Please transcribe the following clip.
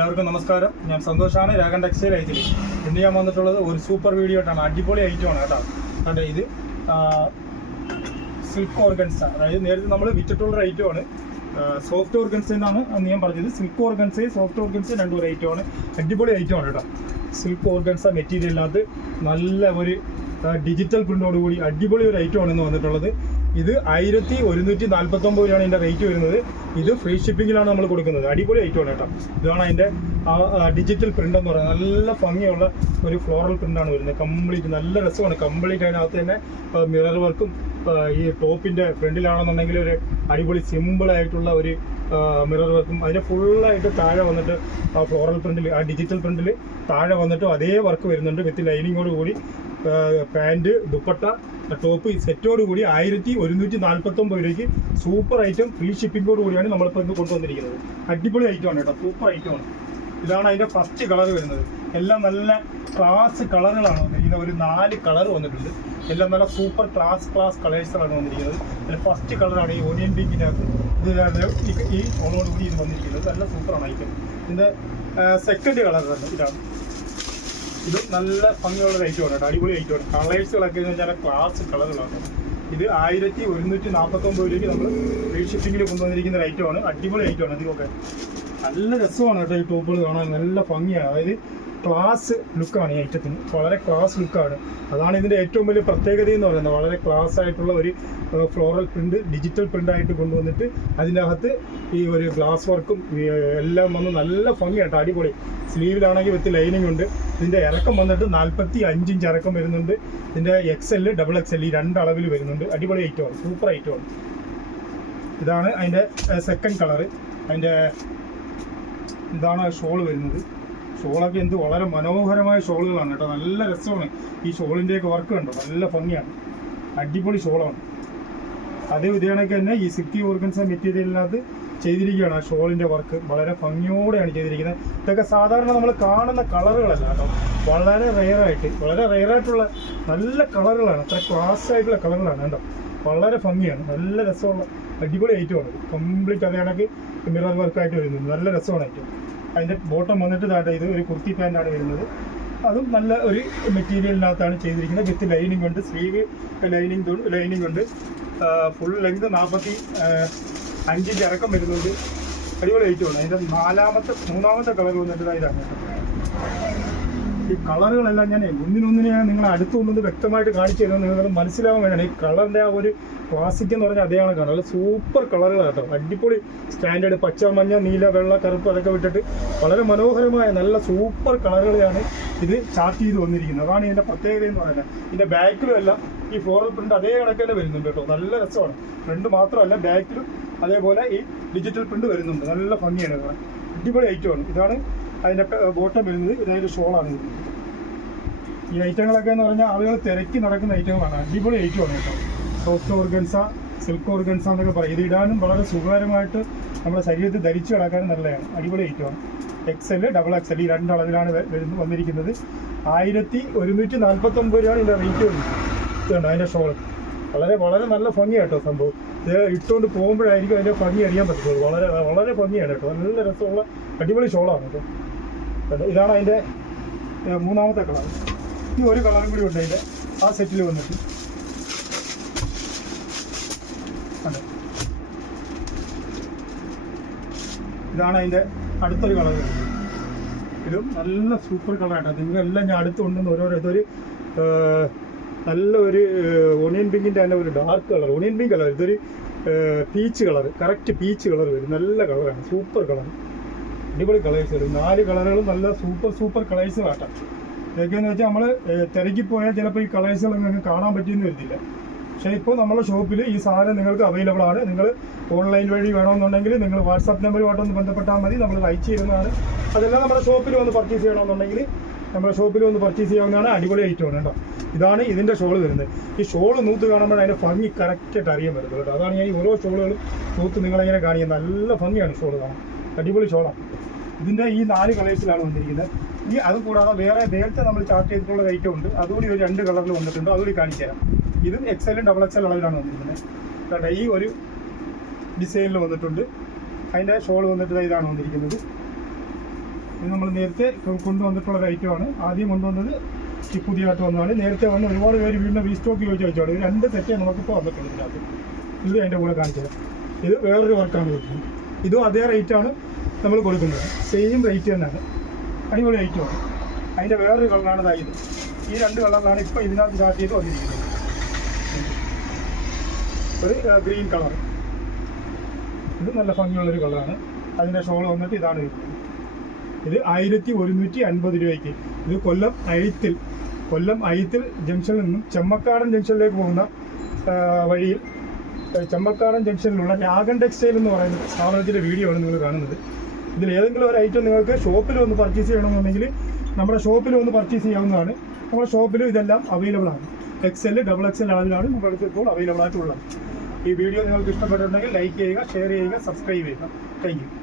എല്ലാവർക്കും നമസ്കാരം. ഞാൻ സന്തോഷാണ്. രാഗൻ ടെക്സ്റ്റൈൽ ഐറ്റിൽ ഇന്ന് ഞാൻ വന്നിട്ടുള്ളത് ഒരു സൂപ്പർ വീഡിയോ ആയിട്ടാണ്. അടിപൊളി ഐറ്റമാണ് കേട്ടോ. കേട്ടോ ഇത്? സിൽക്ക് ഓർഗൻസ അതായത് നേരത്തെ നമ്മൾ വിറ്റിട്ടുള്ള ഐറ്റമാണ് സോഫ്റ്റ് ഓർഗൻസ് എന്നാണ് അന്ന് ഞാൻ പറഞ്ഞത്. സിൽക്ക് ഓർഗൻസ് സോഫ്റ്റ് ഓർഗൻസ് രണ്ടും ഒരു ഐറ്റമാണ് അടിപൊളി ഐറ്റമാണ് കേട്ടോ. സിൽക്ക് ഓർഗൻസ മെറ്റീരിയലിനകത്ത് നല്ല ഒരു ഡിജിറ്റൽ പ്രിന്റോട് കൂടി അടിപൊളി ഒരു ഐറ്റമാണ് ഇന്ന് വന്നിട്ടുള്ളത്. ഇത് ആയിരത്തി ഒരുന്നൂറ്റി നാൽപ്പത്തൊമ്പത് രൂപയാണ് ഇതിന്റെ റേറ്റ് വരുന്നത്. ഇത് ഫ്രീ ഷിപ്പിങ്ങിലാണ് നമ്മൾ കൊടുക്കുന്നത്. അടിപൊളി ഐറ്റമാണ് കേട്ടോ. ഇതാണ് അതിന്റെ ഡിജിറ്റൽ പ്രിന്റ് എന്ന് പറയുന്നത്. നല്ല ഭംഗിയുള്ള ഒരു ഫ്ലോറൽ പ്രിന്റാണ് വരുന്നത്. കംപ്ലീറ്റ് നല്ല രസമാണ്. കംപ്ലീറ്റ് അതിനകത്ത് തന്നെ മിറർ വർക്കും ഈ ടോപ്പിന്റെ ഫ്രണ്ടിലാണെന്നുണ്ടെങ്കിൽ ഒരു അടിപൊളി സിമ്പിൾ ആയിട്ടുള്ള ഒരു മിറർ വർക്കും അതിന് ഫുള്ളായിട്ട് താഴെ വന്നിട്ട് ഫ്ലോറൽ പ്രിന്റിൽ ആ ഡിജിറ്റൽ പ്രിന്റിൽ താഴെ വന്നിട്ട് അതേ വർക്ക് വരുന്നുണ്ട് വിത്ത് ലൈനിങ്ങോട് കൂടി. പാന്റ് ദുപ്പട്ട ടോപ്പ് സെറ്റോട് കൂടി ആയിരത്തി ഒരുന്നൂറ്റി നാൽപ്പത്തൊമ്പത് രൂപയ്ക്ക് സൂപ്പർ ഐറ്റം ഫ്രീ ഷിപ്പിംഗോട് കൂടിയാണ് നമ്മളിപ്പോൾ ഇന്ന് കൊണ്ടുവന്നിരിക്കുന്നത്. അടിപൊളി ഐറ്റമാണ് കേട്ടോ. സൂപ്പർ ഐറ്റം ആണ്. ഇതാണ് അതിന്റെ ഫസ്റ്റ് കളർ വരുന്നത്. എല്ലാം നല്ല ക്ലാസ് കളറുകളാണ് വന്നിരിക്കുന്നത്. ഒരു നാല് കളർ വന്നിട്ടുണ്ട്. എല്ലാം നല്ല സൂപ്പർ ക്ലാസ് ക്ലാസ് കളേഴ്സാണ് വന്നിരിക്കുന്നത്. അതിൽ ഫസ്റ്റ് കളറാണ് ഈ ഓണിയൻ പിങ്കിനകത്ത് ഇതിനകത്ത്. ഈ- ഈ ഓണോട് കൂടി ഇത് വന്നിരിക്കുന്നത്. നല്ല സൂപ്പറാണ് ഐറ്റം ഇതിന്റെ സെക്കൻഡ് കളർ തന്നെ ഇതാണ്. ഇത് നല്ല ഭംഗിയുള്ള ഐറ്റമാണ് കേട്ടോ. അടിപൊളി ഐറ്റമാണ് കളേഴ്സുകളൊക്കെ എന്ന് വെച്ചാൽ ക്ലാസ് കളറുകളാണ് ഇത് ആയിരത്തി ഒരുന്നൂറ്റി നാൽപ്പത്തൊമ്പത് രൂപയ്ക്ക് നമ്മൾ ഫ്രീ ഷിപ്പിങ്ങിൽ കൊണ്ടുവന്നിരിക്കുന്ന ഒരു ഐറ്റമാണ് അടിപൊളി ഐറ്റമാണ് ഇതിലൊക്കെ. നല്ല രസമാണ് കേട്ടോ ഈ ടോപ്പുകൾ കാണാൻ. നല്ല ഭംഗിയാണ്. അതായത് ക്ലാസ് ലുക്കാണ് ഈ ഐറ്റത്തിന് വളരെ ക്ലാസ് ലുക്കാണ് അതാണ് ഇതിന്റെ ഏറ്റവും വലിയ പ്രത്യേകത എന്ന് പറയുന്നത്. വളരെ ക്ലാസ് ആയിട്ടുള്ള ഒരു ഫ്ലോറൽ പ്രിന്റ് ഡിജിറ്റൽ പ്രിന്റ് ആയിട്ട് കൊണ്ടുവന്നിട്ട് അതിനകത്ത് ഈ ഒരു ഗ്ലാസ് വർക്കും എല്ലാം വന്ന് നല്ല ഭംഗിയായിട്ട് അടിപൊളി. സ്ലീവിലാണെങ്കിൽ വിത്ത് ലൈനിങ് ഉണ്ട്. ഇതിന്റെ ഇറക്കം വന്നിട്ട് നാൽപ്പത്തി അഞ്ചിഞ്ച് ഇറക്കം വരുന്നുണ്ട്. ഇതിന്റെ X L double X L ഈ രണ്ട് അളവിൽ വരുന്നുണ്ട്. അടിപൊളി ഐറ്റമാണ് സൂപ്പർ ഐറ്റമാണ് ഇതാണ് അതിന്റെ സെക്കൻഡ് കളറ് അതിന്റെ ഇതാണ് ഷോൾ വരുന്നത്. ഷോളൊക്കെ എന്ത് വളരെ മനോഹരമായ ഷോളുകളാണ് കേട്ടോ. നല്ല രസമാണ്. ഈ ഷോളിന്റെയൊക്കെ വർക്ക് കണ്ടോ? നല്ല ഭംഗിയാണ്. അടിപൊളി ഷോളാണ്. അതേ ഉദ്യാനൊക്കെ തന്നെ ഈ സിറ്റി ഓർഗൻസ മെറ്റീരിയലിനകത്ത് ചെയ്തിരിക്കുകയാണ് ആ ഷോളിന്റെ വർക്ക് വളരെ ഭംഗിയോടെയാണ് ചെയ്തിരിക്കുന്നത്. ഇതൊക്കെ സാധാരണ നമ്മൾ കാണുന്ന കളറുകളല്ല കേട്ടോ. വളരെ റെയറായിട്ട് വളരെ റെയറായിട്ടുള്ള നല്ല കളറുകളാണ് അത്ര ക്ലാസ് ആയിട്ടുള്ള കളറുകളാണ് കേട്ടോ. വളരെ ഭംഗിയാണ്. നല്ല രസമുള്ള അടിപൊളി ഐറ്റമാണ് കംപ്ലീറ്റ് അതേ കണക്ക് മിറർ വർക്കായിട്ട് വരുന്നത്. നല്ല രസമാണ് ഐറ്റം അതിന്റെ ബോട്ടം വന്നിട്ട് താഴെ ഇത് ഒരു കുർത്തി പാന്റാണ് വരുന്നത്. അതും നല്ല ഒരു മെറ്റീരിയലിനകത്താണ് ചെയ്തിരിക്കുന്നത്. വിത്ത് ലൈനിങ് ഉണ്ട്. സ്ലീവ് ലൈനിങ് ലൈനിങ് ഉണ്ട്. ഫുൾ ലെങ്ത് നാൽപ്പത്തി അഞ്ചിന്റെ ഇറക്കം വരുന്നുണ്ട്. അടിപൊളി ഐറ്റമാണ് അതിന്റെ നാലാമത്തെ മൂന്നാമത്തെ കളർ വന്നിട്ട് ഇതാണ്. ഈ കളറുകളെല്ലാം ഞാൻ ഒന്നിനൊന്നിനെ ഞാൻ നിങ്ങളെ അടുത്ത് കൊണ്ടുവന്ന് വ്യക്തമായിട്ട് കാണിച്ചു തരുന്നത് നിങ്ങൾ മനസ്സിലാവാൻ വേണ്ടിയാണ്. ഈ കളറിന്റെ ആ ഒരു ക്ലാസിക് എന്ന് പറഞ്ഞാൽ അതേയാണ് കാണുക സൂപ്പർ കളറുകൾ കേട്ടോ. അടിപൊളി സ്റ്റാൻഡേർഡ് പച്ച മഞ്ഞ നീല വെള്ള കറുപ്പ് അതൊക്കെ വിട്ടിട്ട് വളരെ മനോഹരമായ നല്ല സൂപ്പർ കളറുകളാണ് ഇത് ചാർട്ട് ചെയ്ത് വന്നിരിക്കുന്നത്. അതാണ് ഇതിന്റെ പ്രത്യേകത എന്ന് പറയുന്നത്. ഇതിന്റെ ബാക്കിലും എല്ലാം ഈ ഫ്ലോറൽ പ്രിന്റ് അതേ കണക്ക് തന്നെ വരുന്നുണ്ട് കേട്ടോ. നല്ല രസമാണ്. ഫ്രണ്ട് മാത്രമല്ല ബാക്കിലും അതേപോലെ ഈ ഡിജിറ്റൽ പ്രിന്റ് വരുന്നുണ്ട്. നല്ല ഭംഗിയാണ് അടിപൊളി ഐറ്റമാണ് ഇതാണ് അതിന്റെ ബോട്ടം വരുന്നത് ഇതായൊരു ഷോളാണ് വരുന്നത് ഈ ഐറ്റങ്ങളൊക്കെ എന്ന് പറഞ്ഞാൽ ആളുകൾ തിരക്കി നടക്കുന്ന ഐറ്റങ്ങളാണ്. അടിപൊളി ഐറ്റമാണ് കേട്ടോ. സോഫ്റ്റ് ഓർഗൻസ സിൽക്ക് ഓർഗൻസ എന്നൊക്കെ പറയും. ഇത് ഇടാനും വളരെ സുഖകരമായിട്ട് നമ്മുടെ ശരീരത്തിൽ ധരിച്ചു കിടക്കാനും നല്ലതാണ്. അടിപൊളി ഐറ്റമാണ് X L double X L ഈ രണ്ട് അളവിലാണ് വ- വന്നിരിക്കുന്നത്. ആയിരത്തി ഒരുന്നൂറ്റി നാൽപ്പത്തൊമ്പത് രൂപയാണ് ഇതിന്റെ റേറ്റ് വരുന്നത്. അതിന്റെ ഷോൾ വളരെ വളരെ നല്ല ഭംഗി കേട്ടോ സംഭവം. ഇത് ഇട്ടുകൊണ്ട് പോകുമ്പോഴായിരിക്കും അതിന്റെ ഭംഗി അറിയാൻ പറ്റുള്ളൂ വളരെ വളരെ ഭംഗിയാണ് കേട്ടോ. നല്ല രസമുള്ള അടിപൊളി ഷോളാണ് കേട്ടോ? ഇതാണ് അതിന്റെ മൂന്നാമത്തെ കളർ. ഇനി ഒരു കളറും കൂടി ഉണ്ട് അതിന്റെ ആ സെറ്റിൽ വന്നിട്ട്. അതെ ഇതാണ് അതിന്റെ അടുത്തൊരു കളർ ഇതും നല്ല സൂപ്പർ കളറായിട്ടാണ് നിങ്ങളെല്ലാം ഞാൻ അടുത്ത് കൊണ്ടുവന്ന് ഓരോരോ ഇതൊരു നല്ല ഒരു ഒണിയൻ പിങ്കിന്റെ തന്നെ ഒരു dark colour onion pink colour. ഇതൊരു peach colour. Correct peach colour വരും. നല്ല കളറാണ്. Super colour. അടിപൊളി കളേഴ്സ് വരും. നാല് കളറുകളും നല്ല സൂപ്പർ സൂപ്പർ കളേഴ്സ് കാട്ടാം ഇതൊക്കെയെന്ന് വെച്ചാൽ നമ്മൾ തിരക്കി പോയാൽ ചിലപ്പോൾ ഈ കളേഴ്സുകൾ നിങ്ങൾക്ക് കാണാൻ പറ്റിയെന്ന് വരുത്തില്ല. പക്ഷേ ഇപ്പോൾ നമ്മുടെ ഷോപ്പിൽ ഈ സാധനം നിങ്ങൾക്ക് അവൈലബിൾ ആണ്. നിങ്ങൾ ഓൺലൈൻ വഴി വേണമെന്നുണ്ടെങ്കിൽ നിങ്ങൾ വാട്സാപ്പ് നമ്പറുമായിട്ട് ഒന്ന് ബന്ധപ്പെട്ടാൽ മതി. നമ്മൾ അയച്ചു തരുന്നതാണ് അതെല്ലാം നമ്മുടെ ഷോപ്പിൽ വന്ന് പർച്ചേസ് ചെയ്യണമെന്നുണ്ടെങ്കിൽ നമ്മുടെ ഷോപ്പിൽ വന്ന് പർച്ചേസ് ചെയ്യാവുന്നതാണ് അടിപൊളി ഐറ്റമാണ് കേട്ടോ. ഇതാണ് ഇതിന്റെ ഷോൾ വരുന്നത്. ഈ ഷോൾ നൂത്ത് കാണുമ്പോൾ അതിന്റെ ഭംഗി കറക്റ്റായിട്ട് അറിയാൻ പറ്റുന്നത് കേട്ടോ. അതാണ് ഞാൻ ഈ ഓരോ ഷോളുകളും നൂത്ത് നിങ്ങളെങ്ങനെ കാണിക്കുന്നത്. നല്ല ഭംഗിയാണ് ഷോൾ കാണാൻ. അടിപൊളി ഷോളാണ് ഇതിന്റെ ഈ നാല് കളേഴ്സിലാണ് വന്നിരിക്കുന്നത്. ഈ അത് കൂടാതെ വേറെ നേരത്തെ നമ്മൾ ചാർട്ട് ചെയ്തിട്ടുള്ള ഐറ്റം ഉണ്ട്. അതുകൂടി ഒരു രണ്ട് കളറിൽ വന്നിട്ടുണ്ട്. അതുകൂടി കാണിച്ചു തരാം. ഇതും എക്സലും ഡബിൾ എക്സൽ അളവിലാണ് വന്നിരിക്കുന്നത്. കണ്ടോ ഈ ഒരു ഡിസൈനിൽ വന്നിട്ടുണ്ട്. അതിന്റെ ഷോൾ വന്നിട്ട് ഇതാണ് വന്നിരിക്കുന്നത്. ഇത് നമ്മൾ നേരത്തെ കൊണ്ടുവന്നിട്ടുള്ള ഐറ്റമാണ് ആദ്യം കൊണ്ടുവന്നത് പുതിയതായിട്ട് വന്നതാണ്. നേരത്തെ വന്ന് ഒരുപാട് പേര് വീണ്ടും റീസ്റ്റോക്ക് ചോദിച്ചു വെച്ചോളൂ. രണ്ട് സെറ്റേ നമുക്കിപ്പോൾ വന്നിട്ടുണ്ട് ഇതിനകത്ത്. ഇത് അതിന്റെ കൂടെ കാണിച്ചത് ഇത് വേറൊരു വർക്കാണ് കൊടുക്കുന്നത് ഇതും അതേ റേറ്റാണ് നമ്മൾ കൊടുക്കുന്നത്. സെയിം റേറ്റ് തന്നെയാണ്. അടിപൊളി ഐറ്റമാണ് അതിന്റെ വേറൊരു കളറാണ് ഇതായത് ഈ രണ്ട് കളറിലാണ് ഇപ്പോൾ ഇതിനകത്ത് സ്റ്റാർട്ട് ചെയ്ത് വന്നിരിക്കുന്നത്. ഒരു ഗ്രീൻ കളർ ഇത് നല്ല ഭംഗിയുള്ളൊരു കളറാണ് അതിന്റെ ഷോൾ വന്നിട്ട് ഇതാണ് വരുന്നത്. ഇത് ആയിരത്തി ഒരുന്നൂറ്റി അൻപത് രൂപയ്ക്ക്. ഇത് കൊല്ലം അയത്തിൽ കൊല്ലം അയത്തിൽ ജംഗ്ഷനിൽ നിന്നും ചെമ്മക്കാടൻ ജംഗ്ഷനിലേക്ക് പോകുന്ന വഴിയിൽ ആ, ജംഗ്ഷനിലുള്ള രാഗൻ ടെക്സ്റ്റൈൽ എന്ന് പറയുന്ന സ്ഥാപനത്തിന്റെ വീഡിയോ ആണ് നിങ്ങൾ കാണുന്നത്. ഇതിൽ ഏതെങ്കിലും ഒരു ഐറ്റം നിങ്ങൾക്ക് ഷോപ്പിൽ വന്ന് പർച്ചേസ് ചെയ്യണമെന്നുണ്ടെങ്കിൽ നമ്മുടെ ഷോപ്പിൽ വന്ന് പർച്ചേസ് ചെയ്യാവുന്നതാണ്. നമ്മുടെ ഷോപ്പിൽ ഇതെല്ലാം അവൈലബിൾ ആണ്. X L double X L ആളിലാണ് നമ്മുടെ അടുത്ത് ഇപ്പോൾ അവൈലബിൾ ആയിട്ടുള്ളത്. ഈ വീഡിയോ നിങ്ങൾക്ക് ഇഷ്ടപ്പെട്ടിട്ടുണ്ടെങ്കിൽ ലൈക്ക് ചെയ്യുക ഷെയർ ചെയ്യുക സബ്സ്ക്രൈബ് ചെയ്യുക. താങ്ക്